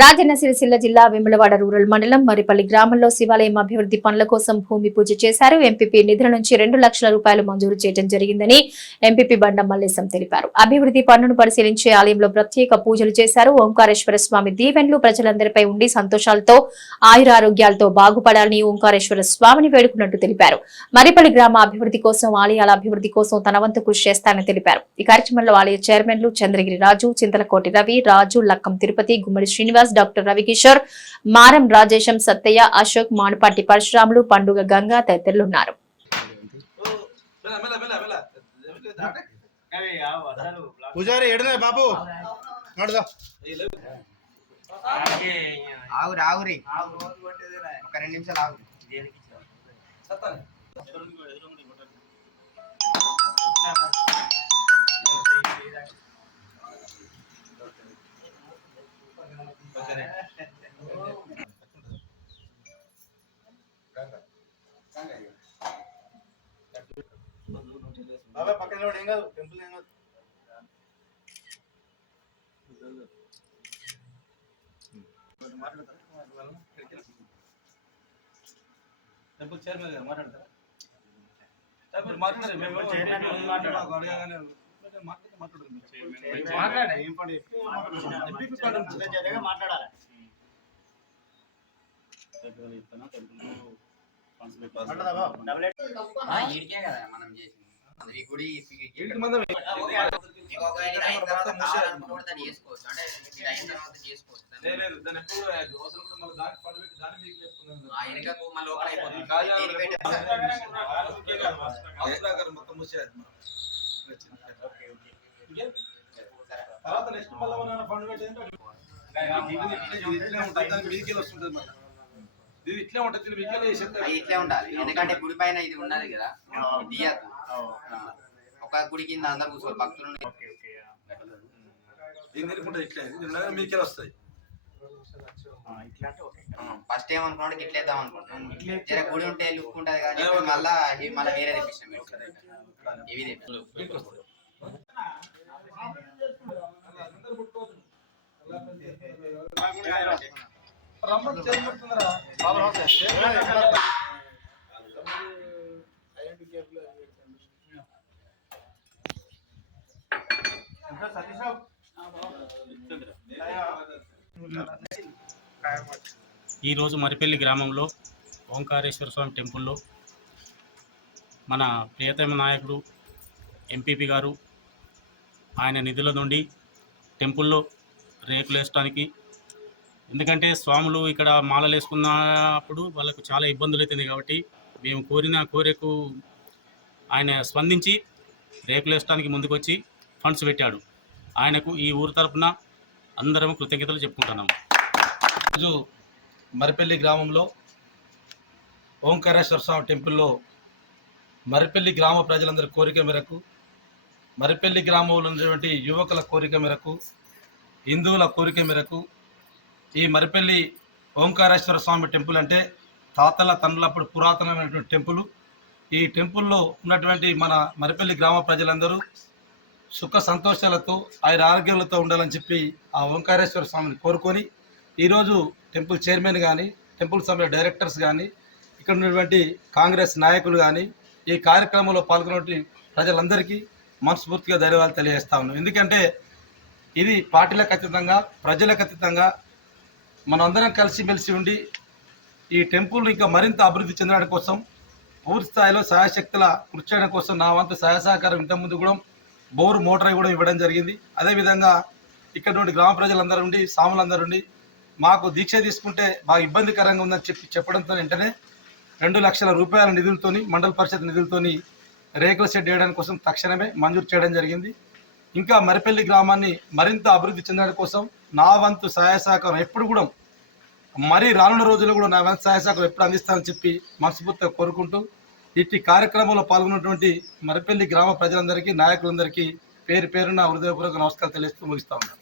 రాజన్న సిరిసిల్ల జిల్లా వెంబలవాడ రూరల్ మండలం మరిపల్లి గ్రామంలో శివాలయం అభివృద్ధి పనుల కోసం భూమి పూజ చేశారు. ఎంపీపీ నిధుల నుంచి రెండు లక్షల రూపాయలు మంజూరు చేయడం జరిగిందని ఎంపీపీ బండం మల్లేశం తెలిపారు. అభివృద్ధి పనులను పరిశీలించే ఆలయంలో ప్రత్యేక పూజలు చేశారు. ఓంకారేశ్వర స్వామి దీవెన్లు ప్రజలందరిపై ఉండి సంతోషాలతో ఆయురారోగ్యాలతో బాగుపడాలని ఓంకారేశ్వర స్వామిని వేడుకున్నట్టు తెలిపారు. మరిపల్లి గ్రామ అభివృద్ధి కోసం ఆలయాల అభివృద్ధి కోసం తన వంతు కృషి చేస్తానని తెలిపారు. ఈ కార్యక్రమంలో ఆలయ చైర్మన్లు చంద్రగిరి రాజు చింతలకోటి రవి రాజు లక్కం తిరుపతి గుమ్మడి శ్రీనివాస్ డాక్టర్ రవికిషోర్ మారం రాజేశం సత్తయ్య అశోక్ మానుపాటి పరశురాములు పండుగ గంగా తదితరులున్నారు. పూజారి ఎడనే బాబు. నడుదా ఆగురి ఆగురి ఒక రెండు నిమిషాలు ఆగురి బాబాయ్ పక్కన నిలబడు, ఏం కాదు టెంపుల్ ఏం కాదు. టెంపుల్ చైర్మన్ గారు మాట్లాడతారా? మాకు మాట్లాడాలి. కదా మనం చేసింది. ఈ గుడి ఇంటి మందం తర్వాత చేసుకోవచ్చు అంటే చేసుకోవచ్చు లోపల అయిపోతుంది తర్వాత నెక్స్ట్ మళ్ళీ ఫండ్ పెట్టేది మీదకి వస్తుంటుంది ఇది ఇట్లే ఉంటుంది ఇట్లే ఉండాలి. ఎందుకంటే గుడి పైన ఇది ఉన్నది కదా. దియద్దు ఒక గుడి కింద అందరు కూర్చోవాలి భక్తులు ఇట్లే? వెళ్ళి వస్తాయి. ఫస్ట్ ఏమనుకున్నాడు ఇట్లా వేద్దాం అనుకుంటున్నాను జర గుడి ఉంటే లుక్ ఉంటది కానీ మళ్ళా మళ్ళీ వేరే తెప్పించాం ఇవి తెప్పించాం. రమ్మని ఈరోజు మరిపల్లి గ్రామంలో ఓంకారేశ్వర స్వామి టెంపుల్లో మన ప్రియతమ నాయకుడు ఎంపీపీ గారు ఆయన నిధుల నుండి టెంపుల్లో రేకులు ఎందుకంటే స్వాములు ఇక్కడ మాలలు వేసుకున్నప్పుడు వాళ్ళకు చాలా ఇబ్బందులు అవుతుంది కాబట్టి మేము కోరిన కోరికకు ఆయన స్పందించి రేకులు వేసడానికి ముందుకొచ్చి ఫండ్స్ పెట్టాడు. ఆయనకు ఈ ఊరు తరపున అందరం కృతజ్ఞతలు చెప్పుకుంటున్నాము. ఈరోజు మరిపల్లి గ్రామంలో ఓంకారేశ్వర స్వామి టెంపుల్లో మరిపల్లి గ్రామ ప్రజలందరి కోరిక మేరకు మరిపల్లి గ్రామంలో ఉన్నటువంటి యువకుల కోరిక మేరకు హిందువుల కోరిక మేరకు ఈ మరిపల్లి ఓంకారేశ్వర స్వామి టెంపుల్ అంటే తాతల తండ్రులప్పుడు పురాతనమైనటువంటి టెంపుల్. ఈ టెంపుల్లో ఉన్నటువంటి మన మరిపల్లి గ్రామ ప్రజలందరూ సుఖ సంతోషాలతో ఆయన ఆరోగ్యాలతో ఉండాలని చెప్పి ఆ ఓంకారేశ్వర స్వామిని కోరుకొని ఈరోజు టెంపుల్ చైర్మన్ కానీ టెంపుల్ సభ్యుల డైరెక్టర్స్ కానీ ఇక్కడ ఉన్నటువంటి కాంగ్రెస్ నాయకులు కానీ ఈ కార్యక్రమంలో పాల్గొన్నటువంటి ప్రజలందరికీ మనస్ఫూర్తిగా ధన్యవాదాలు తెలియజేస్తా ఉన్నాం. ఎందుకంటే ఇది పార్టీలకు అతీతంగా ప్రజలకు అతీతంగా మనందరం కలిసిమెలిసి ఉండి ఈ టెంపుల్ ఇంకా మరింత అభివృద్ధి చెందడం కోసం పూర్తి స్థాయిలో సహాయశక్తుల కృషి చేయడం కోసం నా వంతు సహాయ సహకారం ఇంతకుముందు కూడా బోరు మోటార్ కూడా ఇవ్వడం జరిగింది. అదేవిధంగా ఇక్కడ నుండి గ్రామ ప్రజలందరూ ఉండి సాములందరూ ఉండి మాకు దీక్ష తీసుకుంటే బాగా ఇబ్బందికరంగా ఉందని చెప్పి చెప్పడంతో వెంటనే రెండు లక్షల రూపాయల నిధులతోని మండల పరిషత్ నిధులతోని రేకుల షెడ్ వేయడానికి కోసం తక్షణమే మంజూరు చేయడం జరిగింది. ఇంకా మరిపల్లి గ్రామాన్ని మరింత అభివృద్ధి చెందడం కోసం నా వంతు సహాయ సహకారం ఎప్పుడు కూడా మరీ రానున్న రోజుల్లో కూడా నా వంతు సహాయ సహకారం ఎప్పుడు అందిస్తానని చెప్పి మనస్ఫూర్తిగా కోరుకుంటూ ఇట్టి కార్యక్రమంలో పాల్గొన్నటువంటి మరిపల్లి గ్రామ ప్రజలందరికీ నాయకులందరికీ పేరు పేరున హృదయపూర్వక నమస్కారం తెలియజేస్తూ ముగిస్తా ఉన్నాను.